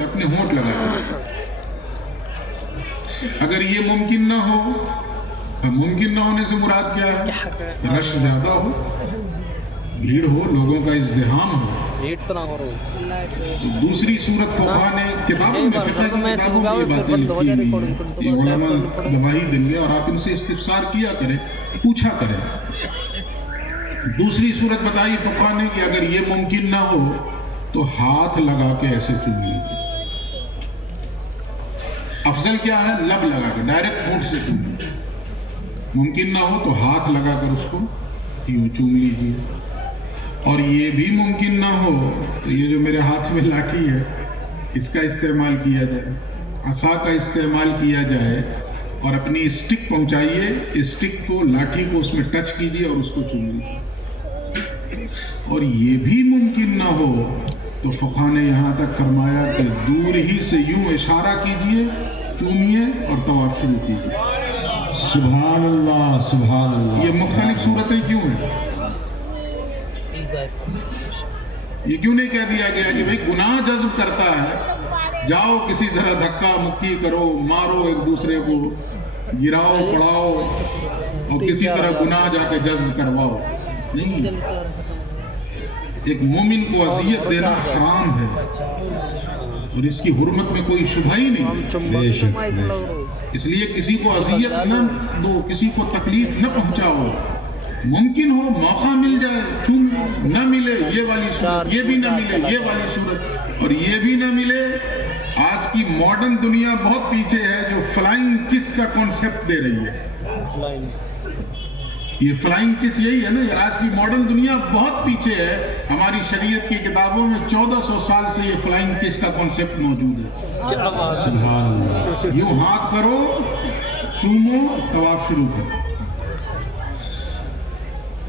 ہے اپنے ہونٹ لگائے. اگر یہ ممکن نہ ہو، ممکن نہ ہونے سے مراد کیا ہے؟ رش زیادہ ہو، بھیڑ ہو، لوگوں کا ازدحام ہو. دوسری صورت فقہاء نے کتابوں میں، فقہ کی کتابوں میں یہ باتیں لکھی ہوئی ہیں، یہ علماء گواہی دیں گے اور آپ ان سے استفسار کیا کریں، پوچھا کریں. دوسری صورت بتائی فقہاء نے کہ اگر یہ ممکن نہ ہو تو ہاتھ لگا کے ایسے چوم لیجیے. افضل کیا ہے؟ لب لگا کے، ڈائریکٹ ہونٹ سے چوم لیجیے. ممکن نہ ہو تو ہاتھ لگا کر اس کو یوں چوم لیجیے. اور یہ بھی ممکن نہ ہو تو یہ جو میرے ہاتھ میں لاٹھی ہے اس کا استعمال کیا جائے، عصا کا استعمال کیا جائے اور اپنی اسٹک پہنچائیے، اسٹک کو، لاٹھی کو اس میں ٹچ کیجیے اور اس کو چوم لیجیے. اور یہ بھی ممکن نہ ہو تو فقہاء نے یہاں تک فرمایا کہ دور ہی سے یوں اشارہ کیجیے، چومیے اور طواف شروع کیجیے. سبحان اللہ سبحان اللہ. یہ مختلف صورتیں کیوں ہیں؟ یہ کیوں نہیں کہہ دیا گیا کہ بھئی گناہ جذب کرتا ہے، جاؤ کسی طرح دھکا مکی کرو، مارو ایک دوسرے کو، گراؤ پڑاؤ اور کسی طرح گناہ جا کے جذب کرواؤ؟ نہیں، ایک مومن کو اذیت دینا حرام ہے اور اس کی حرمت میں کوئی شبہ ہی نہیں. اس لیے کسی کو اذیت نہ دو، کسی کو تکلیف نہ پہنچاؤ. ممکن ہو موقع مل جائے چوم، نہ ملے یہ والی صورت، یہ بھی نہ ملے یہ والی صورت، اور یہ بھی نہ ملے. آج کی ماڈرن دنیا بہت پیچھے ہے جو فلائنگ کس کا کانسیپٹ دے رہی ہے. یہ فلائنگ کس یہی ہے نا. آج کی ماڈرن دنیا بہت پیچھے ہے. ہماری شریعت کی کتابوں میں 1400 سال سے یہ فلائنگ کس کا کانسیپٹ موجود ہے. سبحان اللہ. یوں ہاتھ کرو، چومو، طواف شروع کرو.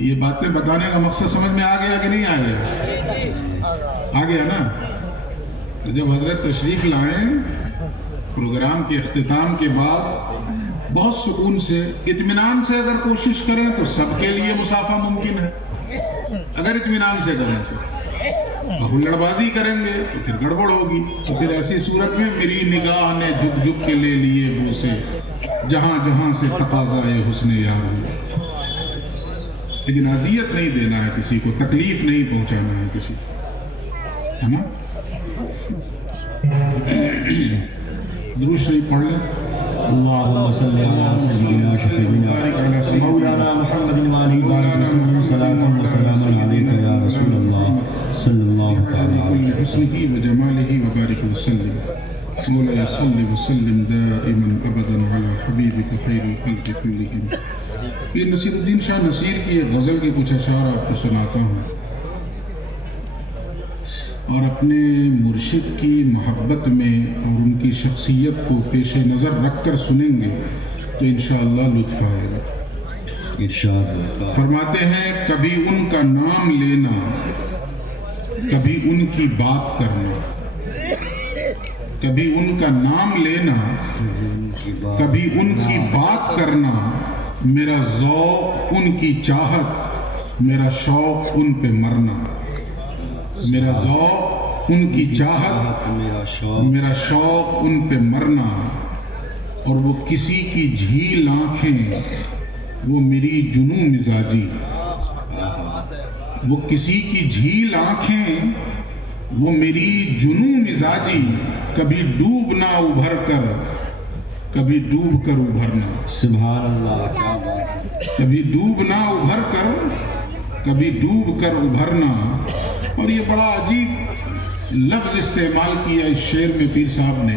یہ باتیں بتانے کا مقصد سمجھ میں آ گیا کہ نہیں آ گیا؟ آ گیا نا. تو جب حضرت تشریف لائیں پروگرام کے اختتام کے بعد بہت سکون سے، اطمینان سے اگر کوشش کریں تو سب کے لیے مسافہ ممکن ہے. اگر اطمینان سے کریں تو ہلڑ بازی کریں گے تو پھر گڑبڑ ہوگی. تو پھر ایسی صورت میں میری نگاہ نے جھک جھک کے لے لیے بوسے، جہاں جہاں سے تقاضائے حسن یار ہوئے. لیکن اذیت نہیں دینا ہے کسی کو، تکلیف نہیں پہنچانا ہے کسی کو، ہے نا. درود شریف پڑھ لیں. اللهم صل على سيدنا وشفيعنا مولانا محمد وآله وسلم صلاة وسلاما عليك يا رسول الله صلى الله تعالى عليه بحسنه وجماله وبارك وسلم. مولاي صل وسلم دائما ابدا على حبيبك خير الخلق كلهم. یہ نصیر الدین شاہ نصیر کی ایک غزل کے کچھ اشعار آپ کو سناتا ہوں اور اپنے مرشد کی محبت میں اور ان کی شخصیت کو پیش نظر رکھ کر سنیں گے تو انشاءاللہ لطف آئے گا. ارشاد فرماتے ہیں کبھی ان کا نام لینا، کبھی ان کی بات کرنا. کبھی ان کا نام لینا، کبھی ان کی بات کرنا. میرا ذوق ان کی چاہت، میرا شوق ان پہ مرنا. میرا ذوق ان کی چاہت، میرا شوق ان پہ مرنا. اور وہ کسی کی جھیل آنکھیں، وہ میری جنوں مزاجی. وہ کسی کی جھیل آنکھیں، وہ میری جنوں مزاجی. کبھی ڈوب نہ ابھر کر، کبھی ڈوب کر ابھرنا. سبحان اللہ. کیا بات. کبھی ڈوب نہ ابھر کر، کبھی ڈوب کر ابھرنا. اور یہ بڑا عجیب لفظ استعمال کیا اس شعر میں پیر صاحب نے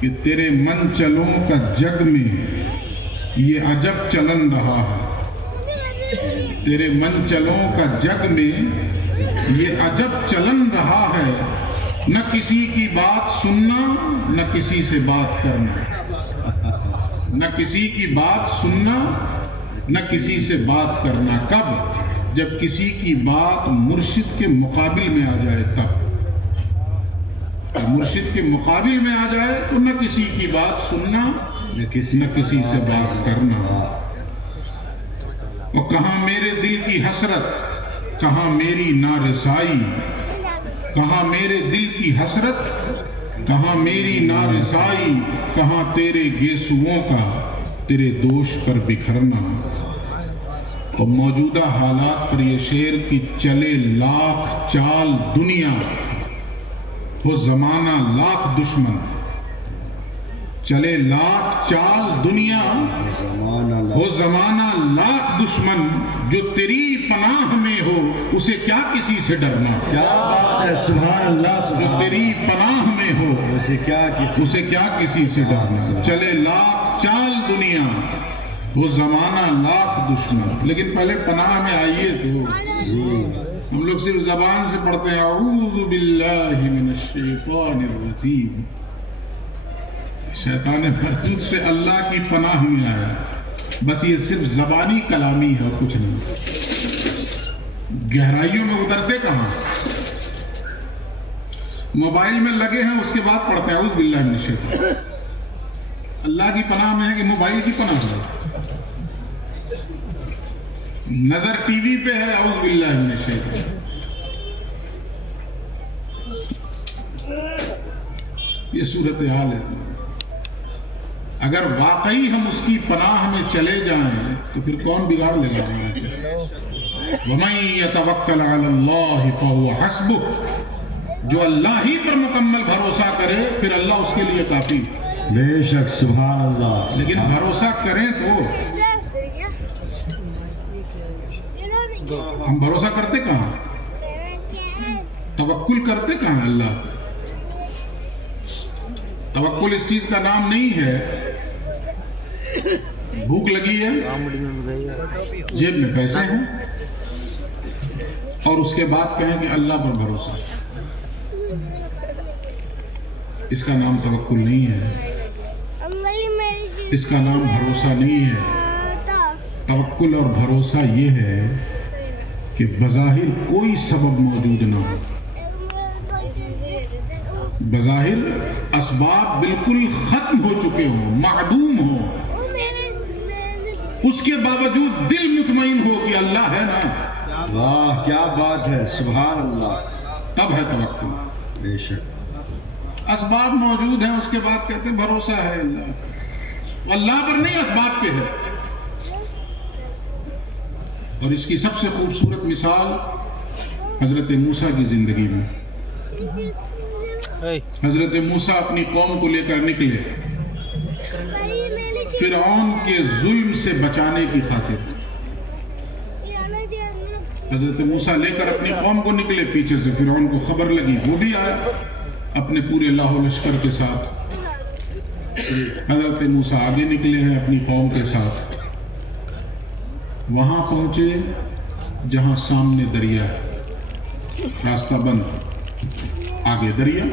کہ تیرے من چلوں کا جگ میں یہ عجب چلن رہا ہے. تیرے من چلوں کا جگ میں یہ عجب چلن رہا ہے. نہ کسی کی بات سننا، نہ کسی سے بات کرنا. نہ کسی کی بات سننا، نہ کسی سے بات کرنا. کب؟ جب کسی کی بات مرشد کے مقابل میں آ جائے تب. مرشد کے مقابل میں آ جائے تو نہ کسی کی بات سننا، نہ کسی سے بات کرنا. اور کہاں میرے دل کی حسرت، کہاں میری نارسائی. کہاں میرے دل کی حسرت، کہاں میری نارسائی، کہاں تیرے گیسوؤں کا تیرے دوش پر بکھرنا۔ اور موجودہ حالات پر یہ شعر کی چلے لاکھ چال دنیا، ہو زمانہ لاکھ دشمن۔ چلے لاکھ چال دنیا، ہو زمانہ لاکھ دشمن، جو تیری پناہ میں ہو اسے کیا کسی سے ڈرنا۔ کیا بات ہے، سبحان اللہ، جو تیری پناہ میں ہو اسے کیا کسی سے ڈرنا۔ چلے لاکھ چال دنیا، وہ زمانہ لاکھ دشمن۔ لیکن پہلے پناہ میں آئیے تو ہم لوگ صرف زبان سے پڑھتے ہیں اعوذ باللہ من الشیطان الرجیم، شیطان مردود سے اللہ کی پناہ میں آیا۔ بس یہ صرف زبانی کلامی ہے، کچھ نہیں، گہرائیوں میں اترتے کہاں؟ موبائل میں لگے ہیں، اس کے بعد پڑھتے ہیں اعوذ باللہ من الشیطان۔ اللہ کی پناہ میں ہے کہ موبائل کی پناہ ہے؟ نظر ٹی وی پہ ہے، اعوذ باللہ من الشیطان۔ یہ صورتحال ہے۔ اگر واقعی ہم اس کی پناہ میں چلے جائیں تو پھر کون بگاڑ لے گا ہمارا؟ وَمَن يَتَوَكَّلْ عَلَى اللَّهِ فَهُوَ حَسْبُهُ، جو اللہ ہی پر مکمل بھروسہ کرے پھر اللہ اس کے لیے کافی۔ بے شک، سبحان اللہ۔ لیکن بھروسہ کریں تو ہم بھروسہ کرتے کہاں؟ توکل کرتے کہاں؟ اللہ توکل اس چیز کا نام نہیں ہے بھوک لگی ہے، جیب میں پیسے ہیں اور اس کے بعد کہیں کہ اللہ پر بھروسہ، اس کا نام توکل نہیں ہے، اس کا نام بھروسہ نہیں ہے۔ توکل اور بھروسہ یہ ہے کہ بظاہر کوئی سبب موجود نہ ہو، بظاہر اسباب بالکل ختم ہو چکے ہوں، معدوم ہوں، اس کے باوجود دل مطمئن ہو کہ اللہ ہے نا۔ واہ، کیا بات ہے، سبحان اللہ، تب ہے توکل۔ بے شک، اسباب موجود ہیں، اس کے بعد کہتے ہیں بھروسہ ہے اللہ، اللہ پر نہیں، اسباب پہ ہے۔ اور اس کی سب سے خوبصورت مثال حضرت موسیٰ کی زندگی میں۔ حضرت موسیٰ اپنی قوم کو لے کر نکلے فرعون کے ظلم سے بچانے کی خاطر۔ حضرت موسیٰ لے کر اپنی قوم کو نکلے، پیچھے سے فرعون کو خبر لگی، وہ بھی آیا اپنے پورے لاہو لشکر کے ساتھ۔ حضرت موسیٰ آگے نکلے ہیں اپنی قوم کے ساتھ، وہاں پہنچے جہاں سامنے دریا ہے، راستہ بند، آگے دریا،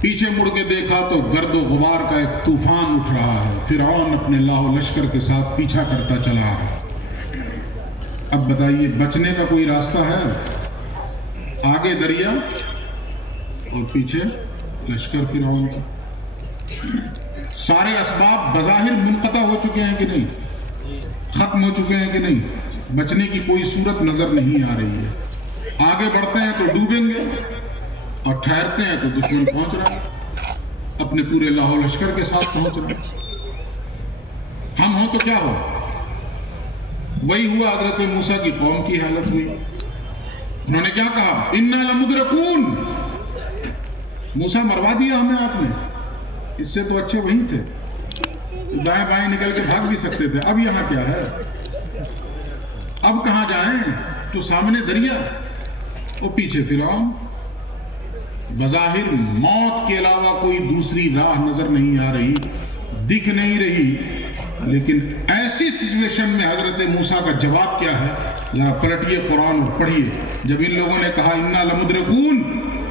پیچھے مڑ کے دیکھا تو گرد و غبار کا ایک طوفان اٹھ رہا ہے، فرعون اپنے لاہو لشکر کے ساتھ پیچھا کرتا چلا ہے۔ اب بتائیے بچنے کا کوئی راستہ ہے؟ آگے دریا اور پیچھے لشکر فرعون کا۔ سارے اسباب بظاہر منقطع ہو چکے ہیں کہ نہیں؟ ختم ہو چکے ہیں کہ نہیں؟ بچنے کی کوئی صورت نظر نہیں آ رہی ہے۔ آگے بڑھتے ہیں تو ڈوبیں گے اور ٹھہرتے ہیں تو دشمن پہنچ رہا ہے، اپنے پورے لاہو لشکر کے ساتھ پہنچ رہا ہے۔ ہم ہوں تو کیا ہو؟ وہی ہوا حضرت موسیٰ کی قوم کی حالت ہوئی۔ انہوں نے کیا کہا؟ اِنَّا لَمُدْرَكُونَ، موسیٰ مروا دیا ہمیں آپ نے، اس سے تو اچھے وہیں تھے، دائیں بائیں نکل کے بھاگ بھی سکتے تھے، اب یہاں کیا ہے؟ اب کہاں جائیں؟ تو سامنے دریا اور پیچھے فرعون۔ بظاہر موت کے علاوہ کوئی دوسری راہ نظر نہیں آ رہی، دکھ نہیں رہی، لیکن ایسی سچویشن میں حضرت موسیٰ کا جواب کیا ہے؟ ذرا پلٹیے قرآن اور پڑھیے۔ جب ان لوگوں نے کہا اِنَّا لَمُدْرَكُونَ،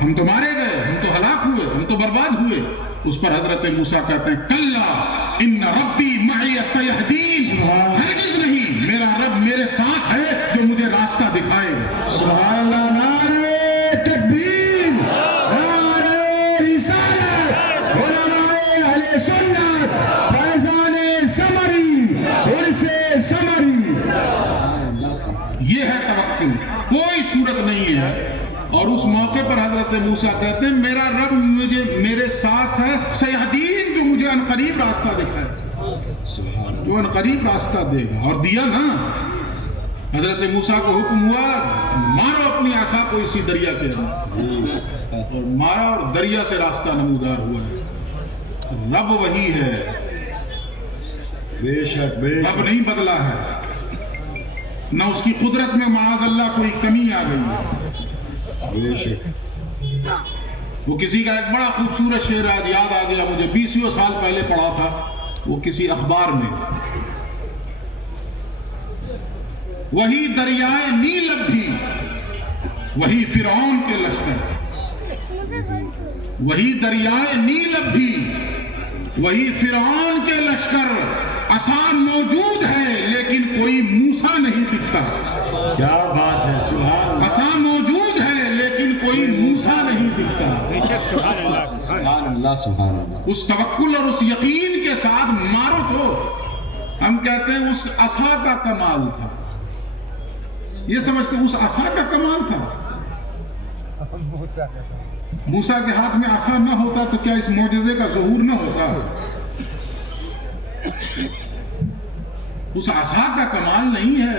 ہم تو مارے گئے، ہم تو ہلاک ہوئے، ہم تو برباد ہوئے، اس پر حضرت موسیٰ کہتے ہیں کَلَّا إِنَّ رَبِّي مَعِيَ سَيَهْدِينِ، ہرگز نہیں، میرا رب میرے ساتھ ہے جو مجھے راستہ دکھائے۔ سبحان اللہ، نعرہ تکبیر، نعرہ رسالت، علماء اہل سنت، فیضان ثمری، عرس ثمری۔ یہ ہے توکل، کوئی صورت نہیں ہے۔ اور اور اس موقع پر حضرت موسیٰ کہتے ہیں میرا رب میرے ساتھ ہے، سیہدین، جو مجھے عنقریب راستہ دکھائے، جو عنقریب راستہ دے گا۔ اور دیا نا، حضرت موسیٰ کو حکم ہوا مارو اپنی عصا کو اسی دریا کے اندر، اور مارا اور دریا سے راستہ نمودار ہوا ہے۔ رب وہی ہے، بے شک بے رب شک نہیں بدلا ہے، نہ اس کی قدرت میں معاذ اللہ کوئی کمی آ گئی ہے۔ بے شک۔ وہ کسی کا ایک بڑا خوبصورت شعر آج یاد آ گیا مجھے، 20 سال پہلے پڑھا تھا وہ کسی اخبار میں۔ وہی دریائے نیل اب بھی، وہی فرعون کے لشکر، وہی دریائے نیل اب بھی، وہی فرعون کے لشکر، عصا موجود ہے لیکن کوئی موسیٰ نہیں دکھتا۔ کیا بات ہے، سبحان اللہ عصا موجود ہے لیکن کوئی موسیٰ نہیں دکھتا۔ سبحان اللہ سبحان اللہ۔ اس توکل اور اس یقین کے ساتھ مارو تو ہم کہتے ہیں اس عصا کا کمال تھا، یہ سمجھتے ہیں اس عصا کا کمال تھا۔ موسیٰ کے ہاتھ میں عصا نہ ہوتا تو کیا اس معجزے کا ظہور نہ ہوتا؟ اس عصا کا کمال نہیں ہے،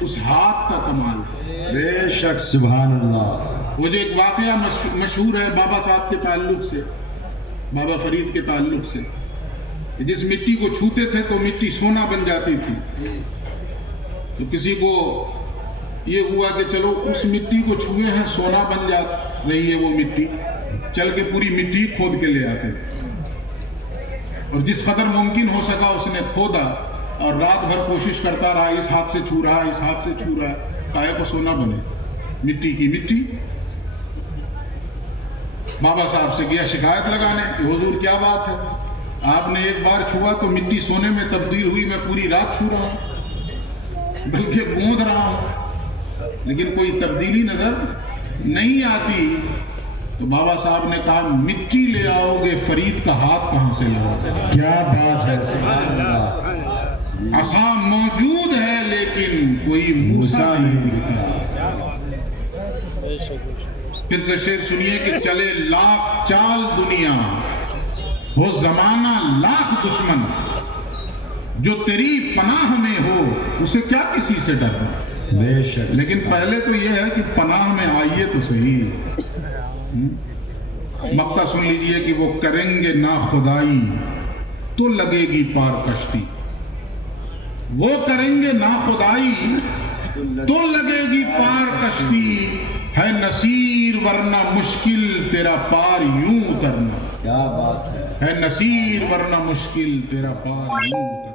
اس ہاتھ کا کمال ہے۔ بے شک سبحان اللہ۔ وہ جو ایک واقعہ مشہور ہے بابا صاحب کے تعلق سے، بابا فرید کے تعلق سے، جس مٹی کو چھوتے تھے تو مٹی سونا بن جاتی تھی، تو کسی کو یہ ہوا کہ چلو اس مٹی کو چھوئے ہیں سونا بن جا رہی ہے وہ مٹی، چل کے پوری مٹی کھود کے لے آتے، اور جس قدر ممکن ہو سکا اس نے کھودا اور رات بھر کوشش کرتا رہا، اس ہاتھ سے چھو رہا، اس ہاتھ سے چھو رہا، کاہے کو سونا بنے، مٹی کی مٹی۔ بابا صاحب سے گیا شکایت لگانے کہ حضور کیا بات ہے، آپ نے ایک بار چھوا تو مٹی سونے میں تبدیل ہوئی، میں پوری رات چھو رہا ہوں بلکہ گوندھ رہا ہوں لیکن کوئی تبدیلی نظر نہیں آتی۔ تو بابا صاحب نے کہا مٹی لے آؤ گے، فرید کا ہاتھ کہاں سے لاؤ گے؟ کیا بات ہے، سبحان اللہ۔ عصا موجود ہے لیکن کوئی موسیٰ نہیں دکھتا۔ پھر سے شعر سنیے کہ چلے لاکھ چال دنیا، ہو زمانہ لاکھ دشمن، جو تیری پناہ میں ہو اسے کیا کسی سے ڈرنا۔ بے شک۔ لیکن پہلے تو یہ ہے کہ پناہ میں آئیے تو صحیح۔ مقطع سن لیجئے کہ وہ کریں گے نا خدائی تو لگے گی پار کشتی، وہ کریں گے نا خدائی تو لگے گی پار کشتی، ہے نصیر ورنہ مشکل تیرا پار یوں اترنا۔ کیا بات ہے۔ ہے نصیر ورنہ مشکل تیرا پار یوں اترنا۔